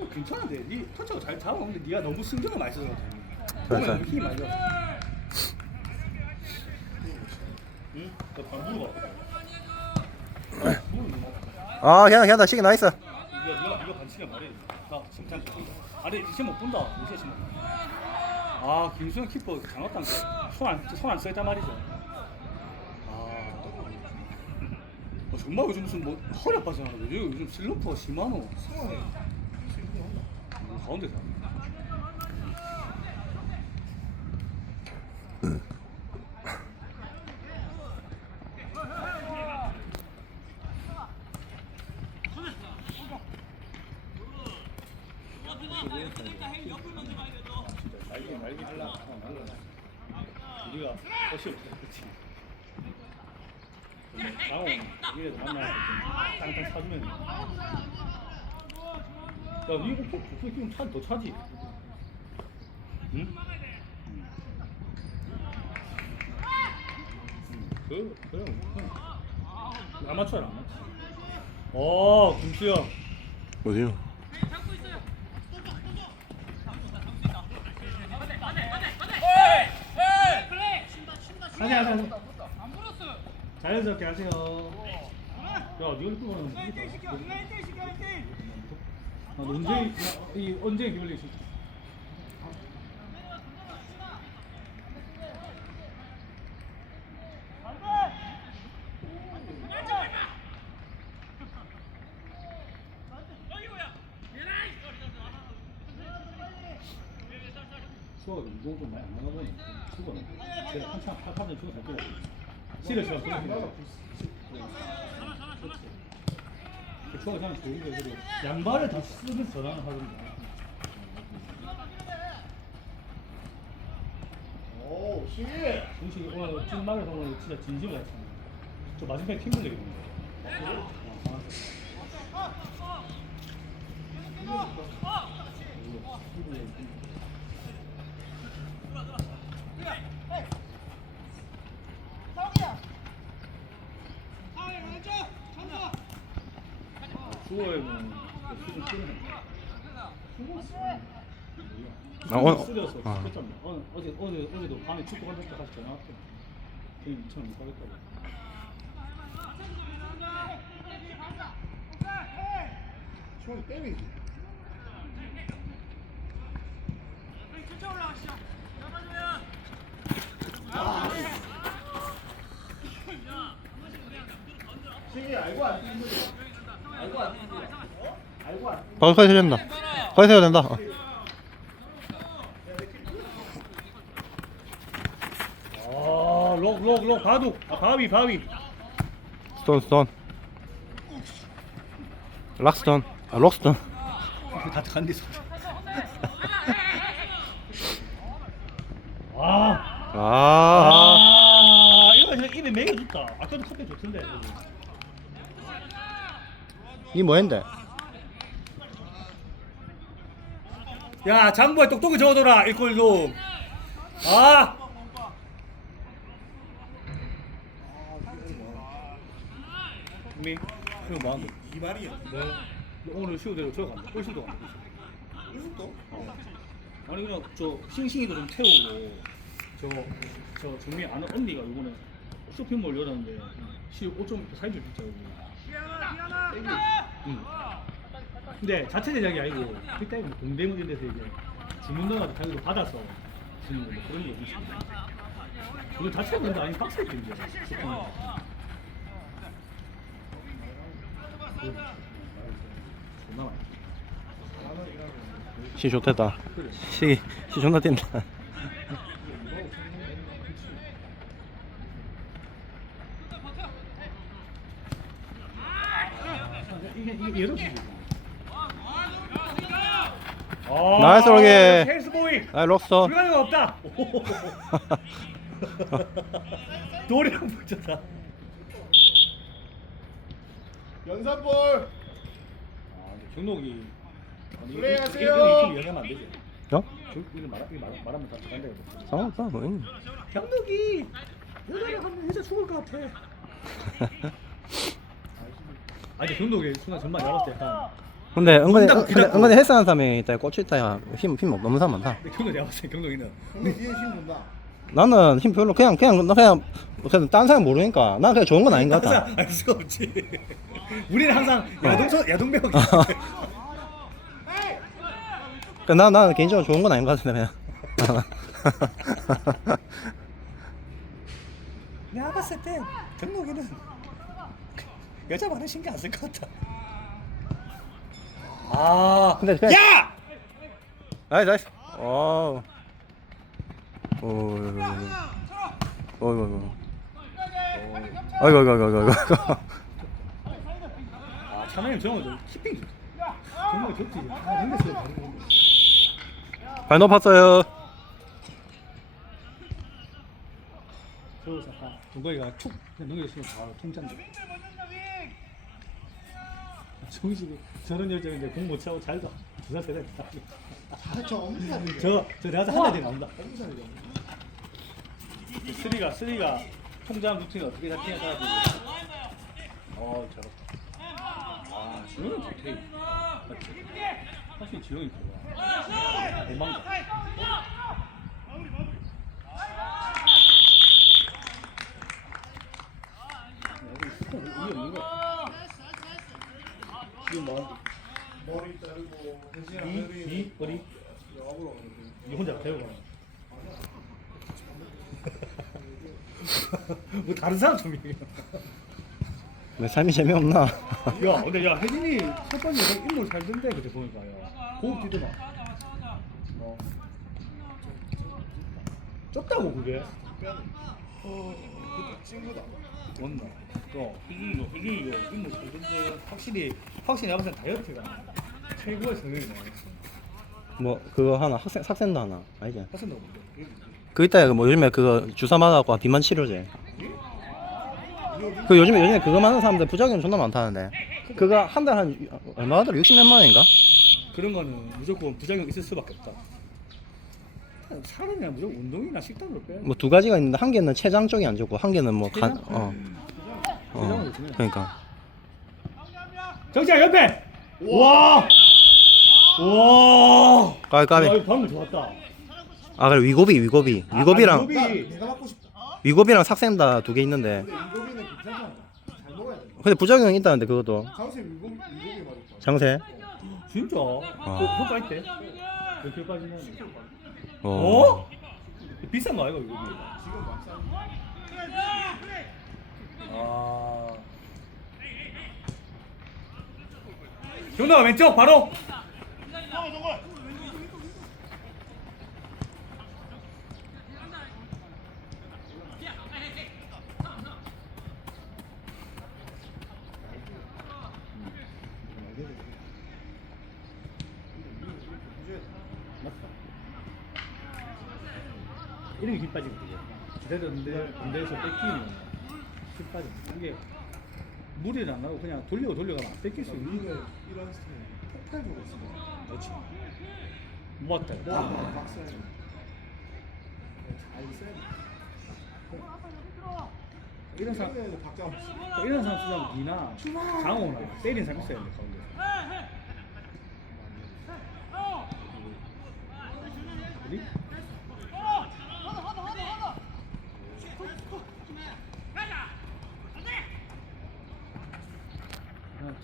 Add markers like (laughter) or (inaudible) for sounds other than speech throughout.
어, 괜찮은데. 니 터치가 잘 잡아오는데 니가 너무 신경을 많이 써서 잘, 몸에 힘이 많이 들어. 응? 너 반부로 가아 괜찮다 괜찮다. 시기 나이스. 니가 니가 니가 반칙이야 말해. 나 지금 참 아래 이제 못 본다. 이제 지금 아 김수현 키퍼 장었단 손안손안 써있단 말이죠. 아 어, 정말 요즘 무슨 뭐 허리 아파잖아 요즘 요즘 슬럼프가 심하노. 음, 가운데 사 날개 날개 달라 우리가 훨씬 그렇지 이래도 만나서 좀 땅땅 사주면 야 이거 꼭 국수 끼면 차더 차지? 응? 응. 그 그래. 아마추어라 아마추어. 어 김수영. 어디요? 자연스럽게 하세요. 야 니가 이렇게 가는 아, 언제 나- 이 언제 기울리 이 정도 많이 안 하나 보네. 수고는. 내가 한참 팔팔전 수고 잘 뛰어. 시를 끊어. 수 학이 그냥 좋은 게 그래. 양발을 다 쓰면서 전환을 하던데. 오, 씨. 정식이 오늘 말해서 오늘 진짜 진심을 했잖아. 저 맞은편 팀 분들이거든요. 아, 쓰려서 아. 어, 어제 어제 어제도 밤에 축구 간다 때 다시 전화 왔대. 그냥 처음 못 가겠다고. 수원이 때리지. 시기 알고 안 뛰는 거야. 바로 해야 된다 거기서 해야 된다 어. 아, 록, 록, 록, 바둑. 아, 바위, 바위. 스톤 스톤 락스톤 아 록스톤 다 간디 소리. 아, 아 아, 이거 그냥 입에 매겨줬다. 아까도 커피 좋던데. 이 뭐했는데? 야, 장부에 똑똑히 적어둬라, 이 꼴도. 아! 미, 이거 뭐하는 거? 이 말이야. 네. 오늘 쉬우대로 저 간다. 꼴실도 간다. 이것도? 어. 아니 그냥 저 싱싱이도 좀 태우고 저저 정미 아는 언니가 이번에 쇼핑몰 열었는데 시 5점 사이즈 진짜 여기. 응. 근데 자체 제작이 아니고 동대문 이런 데서 이제 주문 넣어가지고 자기가 받아서 주는 거뭐 그런 게 있지. 그거 자체가 근데 아니 빡세지 이제 쇼핑몰. 존나 많이. 시 좋댔다 시, 시 존나 뛴다 이게 이게 예로 주지. 나이스, 로게. 헬스 보이. 아 록스톤 불가능 없다. (laughs) 도리랑 붙였다. 연산볼. 아, 경록이 플레이하세요. 이거 얘기하면 안 되지. 어? 저- 이거 말 이거 말 말하면 다 간다 이거. 상관없어 뭐 응. 경록이 여자를 하면 여자 죽을 것 같아. (laughs) 아니 경록이 순간 전반 잡았을 때 약간 근데 은근히 은- 근데 은근히 헬스하는 사람이 있다 꽂혀 있다 힘힘 없는 사람 많다. 근데 경동 내가 봤을 때 근데 뒤에 힘 준다. 나는 힘 별로 그냥 그냥 나 그냥 그냥 딴 사람 모르니까 난 그냥 좋은 건 아닌 것 같다. 항상 알 수가 없지. 우리는 항상 야동선 야동배우. 그러니까 나 나는 개인적으로 좋은 건 아닌 것 같은데 그냥. 내가 봤을 때 경동이는 여자 많은 신경 안 쓸 것 같아. 아, 근데 그냥- 야! 나이스 나이스. 어. 오. 어이구 어이구. 어이구 어이구 어이구 어이구. 아, 차라리 저형은 좀 키핑. 정말 좋지. 아, 근데 다른 거. 발 높았어요. 저 잠깐 동거이가 툭 넘겨줬으면 바로 통짠데. 정식이 저런 여자인데 공못 차고 잘도 두살 세대 다. 다저 엄살. 저저 내가 한달 뒤에 나온다. 쓰리가 쓰리가 통장 루틴 어떻게 잡히냐 따라서. 어 잘했다. 아 지영은 좋대. 맞지? 사실 지영이 좋아. 대망자. 이게 없는 거야. 지금 뭐? 머리 자르고 대신에 이, 이, 머리, 영업으로 이 혼자 배우고. (laughs) 뭐 다른 사람 좀 얘기해. 내 삶이 재미없나? (laughs) 야, 근데 야 혜진이 첫 번째 인물 잘 든대 그때 보니까 야 고급 뛰더만. 어. 좁다고 그게. 어, 그것도 친구다. 맞나? 어, 희진이도 희진이도 인물 잘 든대. 확실히 확실히 때 다이어트가 최고의 성능이네. 뭐 그거 하나 학생 삭센도 하나 아니지? 하선도 뭔데? 그 이따 뭐 요즘에 그거 주사 맞아갖고 비만 치료제. 그 요즘에 요즘에 그거 많은 사람들 부작용 존나 많다는데. 그거 한 달한 얼마 하더라? 60몇만 원인가? 그런 거는 무조건 부작용 있을 수밖에 없다. 살은 그냥 무조건 운동이나 식단으로 빼야 돼. 뭐 두 가지가 있는데 한 개는 체장 쪽이 안 좋고 한 개는 뭐 간 체장? 어. 어. 체장으로 주면. 그러니까. 정지야 옆에. 와. 와. 까비 까비. 아, 방금 좋았다. 아 그래 위고비 위고비 위고비랑 위고비. 나 내가 맞고 싶다. 위고비랑 삭센다 두 개 있는데. 근데 이거비는 괜찮아. 잘 먹어야 돼. 근데 부작용이 있다는데 그것도 장세 이거 이거비 맞을 거야. 장세. 진짜? 아. 그 효과 있대? 몇 킬까지나? 어. 어? 비싼 거 아이가 이거? 지금 막상 아. 경남아 왼쪽 바로. 이름이 힘 빠지고 그게 기다렸는데 군대에서 뺏기면 힘 빠져 이게 무리를 안 하고 그냥 돌려 돌려가면 안 뺏길 수 있는 우리는 이런 스타일 폭발적으로. 그렇지. 잘 써야 돼. 이런 사람 이런. 이런 사람 쓰면 니나 장호나 때린 사람 있어야 돼 가운데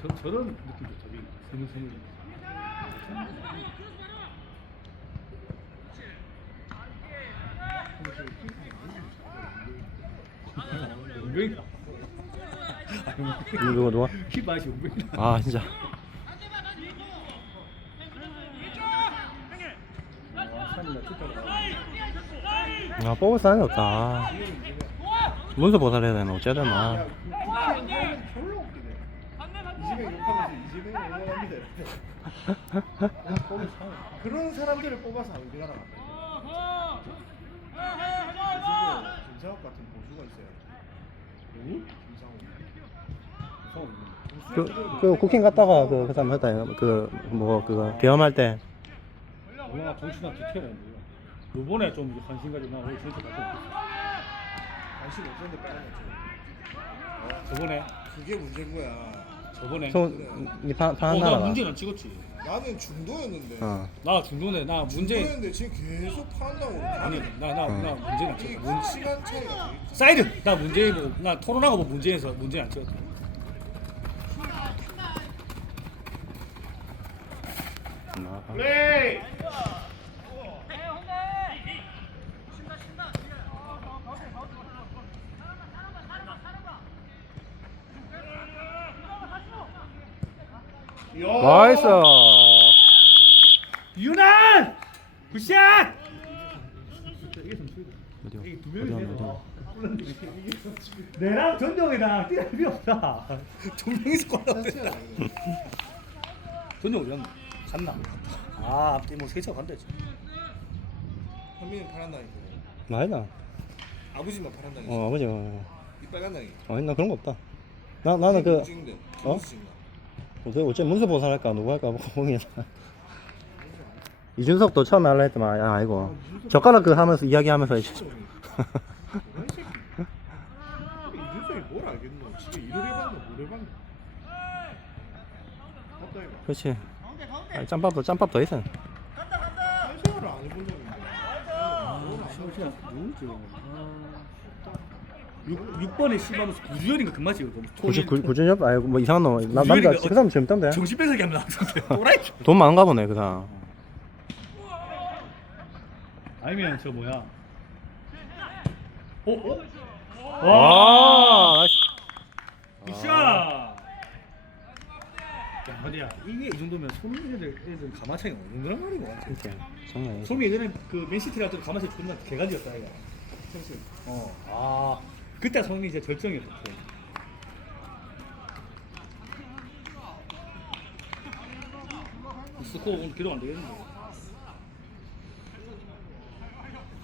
저, 저런 느낌 스물스물 운명이다 누가 누가? 힙맛이 운명이다 아 진짜. 아, 뽑을 사람이 없다. 아. 문서 보살해야 되나 되나. 별로 없게 돼. 이재명 욕하면서 이재명 응원합니다. (laughs) 그런 사람들을 뽑아서 우리나라 간다. 김상욱 같은 보수가 있어야. 누구? 김상욱. 그, 그 쿠킹 갔다가 그, 그 사람 했다 그뭐 그거 계엄할 때 얼마나 정신나 뒤태라는 요번에 좀 관심 가지고 나 오늘 정신 가지고 관심 없었는데 빨아먹지. 저번에 그게 문제인 거야. 저번에 성, 니판 어, 나 나라가. 문제는 찍었지 나는 중도였는데. 어. 나 중도네 나 문제 중도였는데 지금 계속 파한다고. 아니 나나 나 문제는 안이 찍었어 문, 시간 차이가 되게 사이드 나 문제 보고 나 토론하고 뭐 문제에서 문제 안 찍었어 음, 플레이. 나이스. 유난 굿샷 어디요? 어디요? 어디요? 내랑 전정이랑 뛰할 필요 없다 두 명이서 골 넣었다 전정 어디 갔나 갔나 아 앞뒤 뭐 세차 간다 했지 현민은 파란다니까. 나이다. 아버지만 파란다니까. 어 아버지. 어, 이 빨간다니까. 어, 나 그런 거 없다. 나 나는 그 찍는데. 어? 어? 찍나? 어째 어째 문서 보살할까 누구 할까 뭐 고민이다. (laughs) 이준석도 처음에 할라 했더만 야 아이고 젓가락 그 하면서 이야기하면서 이제 뭐야, 이 새끼. 이준석이 뭘 알겠노? 진짜 일을 해봤나 뭘 해봤나? 맞다 이거. 그렇지. 아니, 짬밥도 짬밥도 있어. 한 생활을 안 해본 적이 있는데. 아 시간 누구지 6, 6 번에 씨발로서 구주연인가 그 맛이거든 구준 구- 구준엽 아이고 뭐 이상한 놈 나, 남자 구준엽이가 그 사람 재밌던데. 정신 뺏어기 하면 나왔는데 (laughs) 또라이 돈 많은가 보네 그 사람. 아니면 저 뭐야 어? 어? 와. 나이스. 굿샷 야 어디야 이게 이 정도면 소미 애들 애들 가마차이가 어느 말인 것 같아 이렇게 장난 아니지. 소미 예전에 그 맨시티랑 또 가마차이 존나 개가지였다 이거 어 아 그때 소미 이제 절정이었어 스코어 오늘 기록 안 되겠는데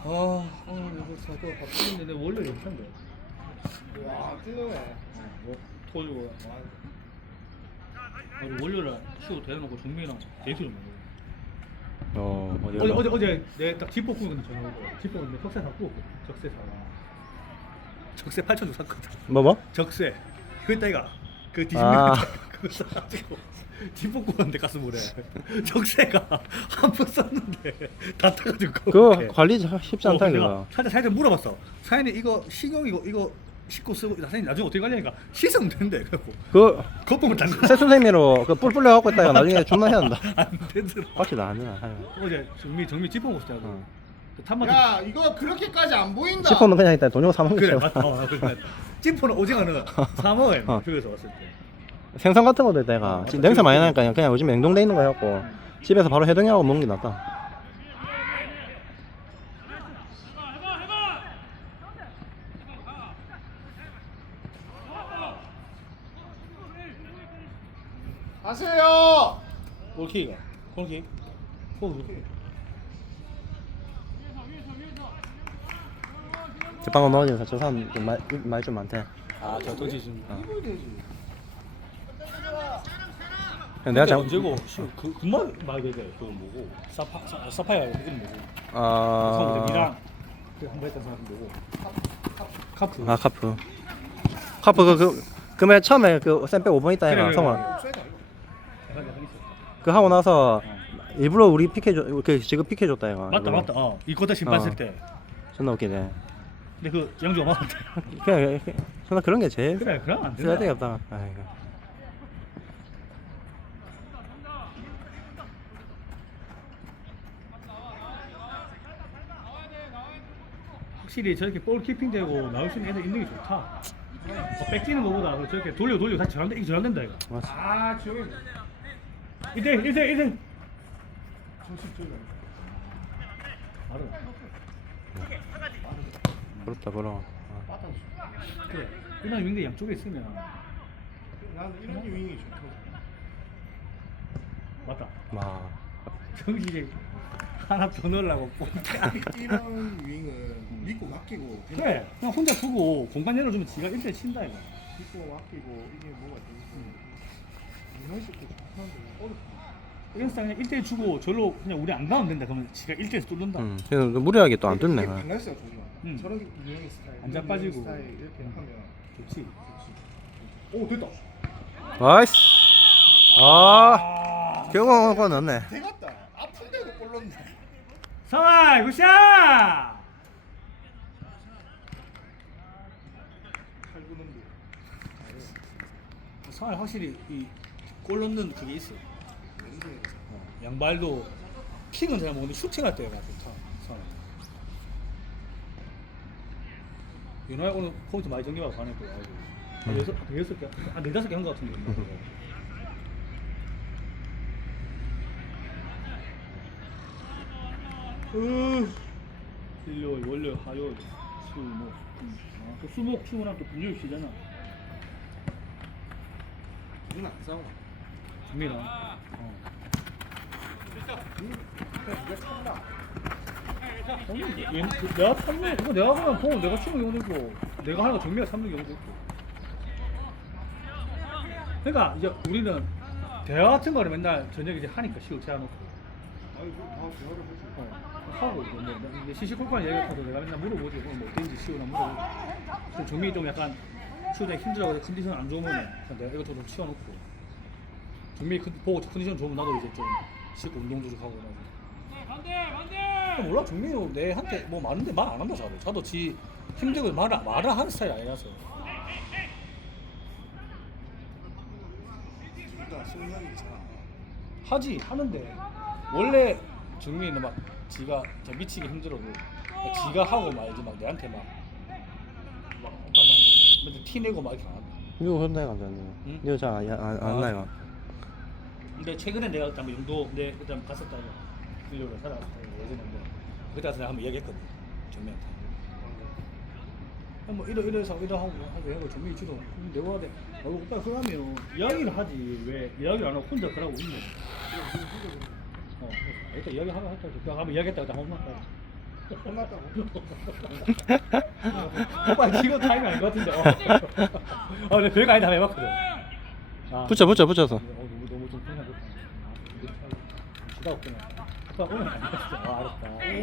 아 오늘 이거 사고 바쁘는데 원래 괜찮은데 와, 찔러네. 뭐 토요일 아니 월요일에 쉬고 대놓고 종민이랑 데이트를 먹어. 어 어제? 어제 어제 내딱 집복 구는 전화 오고 집복 근데 적세 샀고 적세 사. 적세 8천 주 샀거든. 뭐 뭐? 적세. 그 따위가 그 뒤집는 아. 그거 사가지고 구는데 가서 뭐래. 적세가 한 번 썼는데 다 타가지고 그거 이렇게. 관리 쉽지 않다 어, 이거. 내가 살짝 살짝 물어봤어. 사장님 이거 식용이고 이거 씻고 쓰고 사장님 나중에 어떻게 관리하니까 씻으면 된대. 그래갖고 그 거품을 단 거. 세수생미로 그뿔 뿌려 갖고 있다가 나중에 존나 해야 한다. 안 되더라. 확실히 안 되나. 어제 정미 정미 짚어 먹었다고. 어. 그 탐마 야, 이거 그렇게까지 안 보인다. 치포는 그냥 일단 돈 주고 사 먹는 그래 거 맞다. 어. 찜포는 오징어는 사 먹어요. 어. 미국에서 왔을 때. 생선 같은 것도 내가 어, 냄새 많이 나니까 그냥, 그냥 요즘 냉동돼 있는 거 해갖고 집에서 바로 해동하고 먹는 게 낫다. 하세요. 골키가. 골키. 골키. 제빵을 넣어주면서 저 사람 말이 좀 많대. 아, 저 도지 좀. 그냥 내가 잘 언제고? 그 금방 말이 되대. 그건 뭐고? 사파 사- 사파야 그건 뭐고? 아, 성우 미랑 그 한번 했던 사람 뭐고? 카프. 아 카프. 카프 그 그 그맨 처음에 그 쌤백 5번 있다 그래, 해가 그래, 성원. 옵사이드 아니고. 약간 약간 있어. 그 하고 나서 일부러 우리 픽해 줘, 그 지금 픽해 줬다 해가. 맞다. 맞다. 어. 신발 어. 쓸 때. 존나 웃기네. 근데 그 영주가 맞았대. 그냥 그냥 존나 그런 게 제일 그래, 그럼 안 된다. 써야 되겠다. 아이고. 확실히 저렇게 볼 키핑 되고 나올 수 있는 애들 있는 게 좋다. 어, 뺏기는 거보다 그 저렇게 돌려 돌려 다시 전환돼 이게 전환된다 이거. 맞아. 아, 지영이 1대 1대 1대. 정신 쫄려. 바로. 부럽다 부러워. 그래. 이런 윙대 양쪽에 있으면 나는 이런 유행이 좋다. 맞다. 와. 정신이 하나 더 넣으려고 뽕. (laughs) 이런 유행은 믿고 맡기고 그냥 그래. 그냥 혼자 두고 공간 열어주면 지가 1대 친다 이거. 믿고 맡기고 이게 뭐가 되지? 이런 식도 좋다는데 어렵다. 이런 스타일 그냥 1대 주고 절로 그냥 우리 안 가면 된다. 그러면 지가 1대에서 뚫는다. 음. 그래서 무리하게 또안 뚫네. 이게 밸런스가 좋나? 음. 저런 유행의 스타일, 안 이런 자빠지고. 유행의 스타일 이렇게 하면 좋지. 오 됐다. 나이스. 아, 거 넣네. 대갔다. 아픈데도 골 넣네. 성아 굿샷! 성아 확실히 이골 넣는 그게 있어. 어, 양발도 킥은 잘 모르는데 슈팅 할 때가 좋다. 성아. 윤호야 오늘 포인트 많이 정리하고 가는 거야. 한 음. 여섯, 한 여섯 개, 한 네 다섯 개한거 같은데. 으, 일요일, 월요일, 화요일, 수목. 음. 아, 또 수목 출근하면 또 금요일 쉬잖아. 둘은 안 싸워. 국민아. 어. 그냥 네가 참나. 아니, 얘- 내가 참는 그거 내가 하면 보고 내가 치는 있고 내가 하는 거 정미가 참는 경우도 있고. 그러니까 이제 우리는 대화 같은 거를 맨날 저녁에 이제 하니까 대화를 해줘. 어, 하고 이제 뭐 이제 시시콜콜한 얘기 하고도 내가 맨날 물어보지. 오늘 뭐 어땠는지 시우나 물어보고 좀 정민이 좀 약간 치우다 힘들어서 컨디션 안 좋으면 내가 이것저것 좀 치워놓고. 정민이 컨- 보고 컨디션 좋으면 나도 이제 좀 씻고 운동도 좀 하고 나고 몰라 정민이 내한테 뭐 많은데 말 안 한다 자도 자도 지 힘들고 말을 말을 하는 스타일 아니라서 둘다 성향이 잘. 안 나. 하지 하는데 원래 정민이는 막 지가 진짜 미치게 힘들어도 막 지가 하고 말지 막 내한테 막, 막 오빠 나 맨날 티 내고 막 이렇게 안 한다 이거 혼자 감자네. 응? 이거 잘안 안, 안 나요. 근데 최근에 내가 그때 한번 영도 내 그때 한번 갔었다가 일 요일에 살아갔다 예전인데. 그때 가서 내가 한번 이야기했거든 정민한테 뭐 이러 이래서 이러 하고 하고 하고 정민이 주도. 내가 돼. 어, 오빠 그러면 이야기를 하지. 왜 이야기를 안 하고 혼자 그러고 있냐 어 일단 이야기 하면 할까 그냥 한번 이야기했다가 다 혼났다. 혼났다고. 오빠 지금 타임이 아닌 것 같은데. 어, 어 근데 별거 아니다. 해봤거든. 아, 붙여 붙여 붙여서. 어, 너무 너무 좀 편하겠다 아, 지다 없구나 아 알았다 오.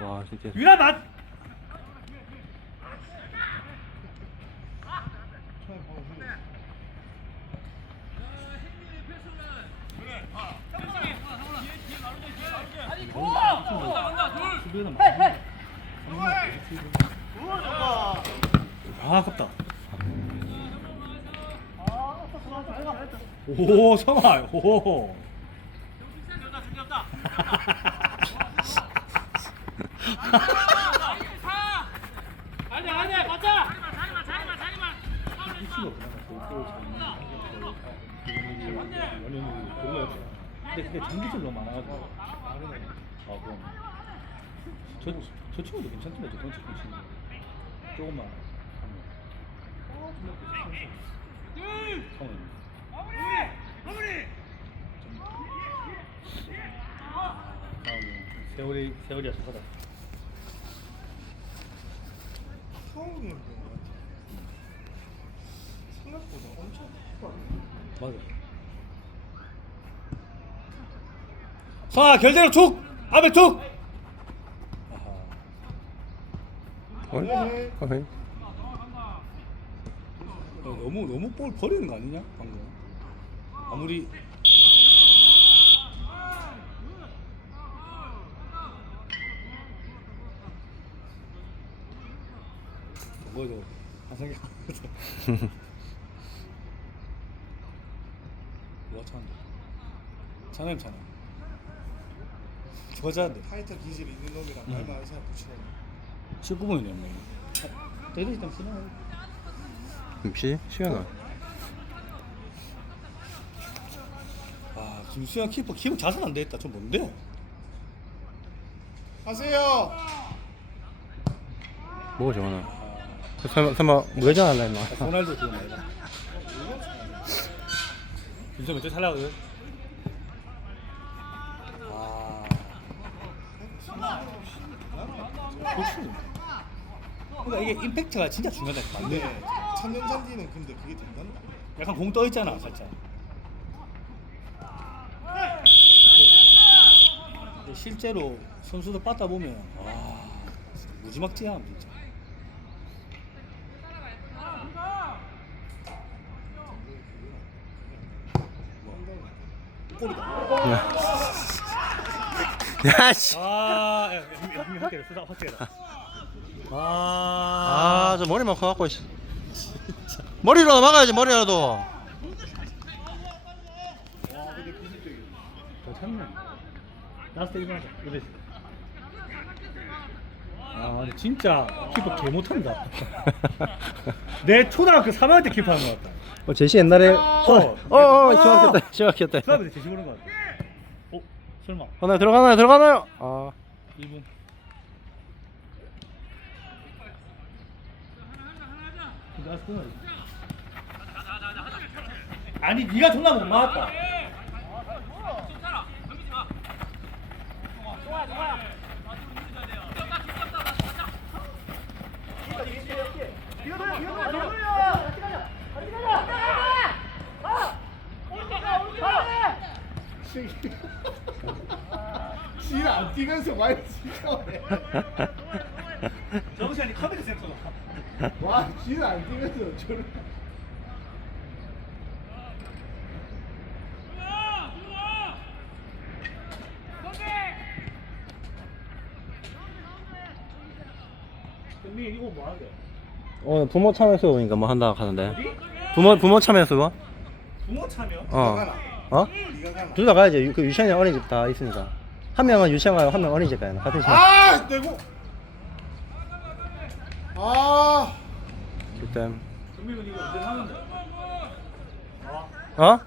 오와 진짜. 처음 방금. 아 아깝다 오 성아 오아 저, 저 친구도 괜찮던데 저큰 친구 조금만 하면 다음에 세월이 세월이 약속하다 처음 본것 같아. 생각보다 엄청 커. 맞아 성아 결대로 툭 앞에 툭 어이? 어이? 어, 너무 너무 볼 버리는 거 아니냐 방금 아무리 뭐죠 한성이 뭐가 차는데? 차는 차는 저자인데 파이터 기질 있는 놈이랑 말 많은 사람 붙이는. 19분이네 뭐. 대대 일단 쓰나 혹시? 시간아. 아 김수현 키퍼 키퍼 자산 안 되겠다 좀 뭔데요 하세요. 뭐가 정하나? 그 설마 설마 외장 할라 했나? 호날두 그거 말이야 김수현 몇대 살라고요? 아 그렇지 그러니까 이게 임팩트가 진짜 중요하다 맞네 천년 잔디는 근데 그게 된단다. 약간 공 떠 있잖아 살짝 실제로 선수들 빠다 보면 아 무지막지함 진짜. 야씨. 아, 아, 아, 저 머리만 갖고 있어. 머리로 막아야지 머리라도. 괜찮네. 라스트 1분 하자. 이래. 아, 근데 진짜 키퍼 개 못한다. (laughs) 내 초등학교 3학년 때 키퍼 하는 것 같다. 어 제시 옛날에 어. 어어 아. 정확했다 정확했다 수학에 제시 보는 것 같아. 어, 설마. 하나 들어가나요 들어가나요 아 1분. 라스트. 아니, 네가 존나 못 막았다. 지는 안 뛰면서 많이 지켜내. 정시아니 커뮤니 센터가. 와, 지는 안 뛰면서 저를. 근데 이거 뭐 하게? 오늘 부모 참여 수업이니까 뭐 한다 하는데 부모 부모 참여 수업 부모 참여? 어 어? 네가 가나. 둘 다 가야지 유- 그 유치원이랑 어린이집 다 있으니까 한 명은 유치원 가고 한 명은 어린이집 가야 돼 같은 시간 아, 내고. 아. 그때 정민은 이거 언제 하는데? 아, 어?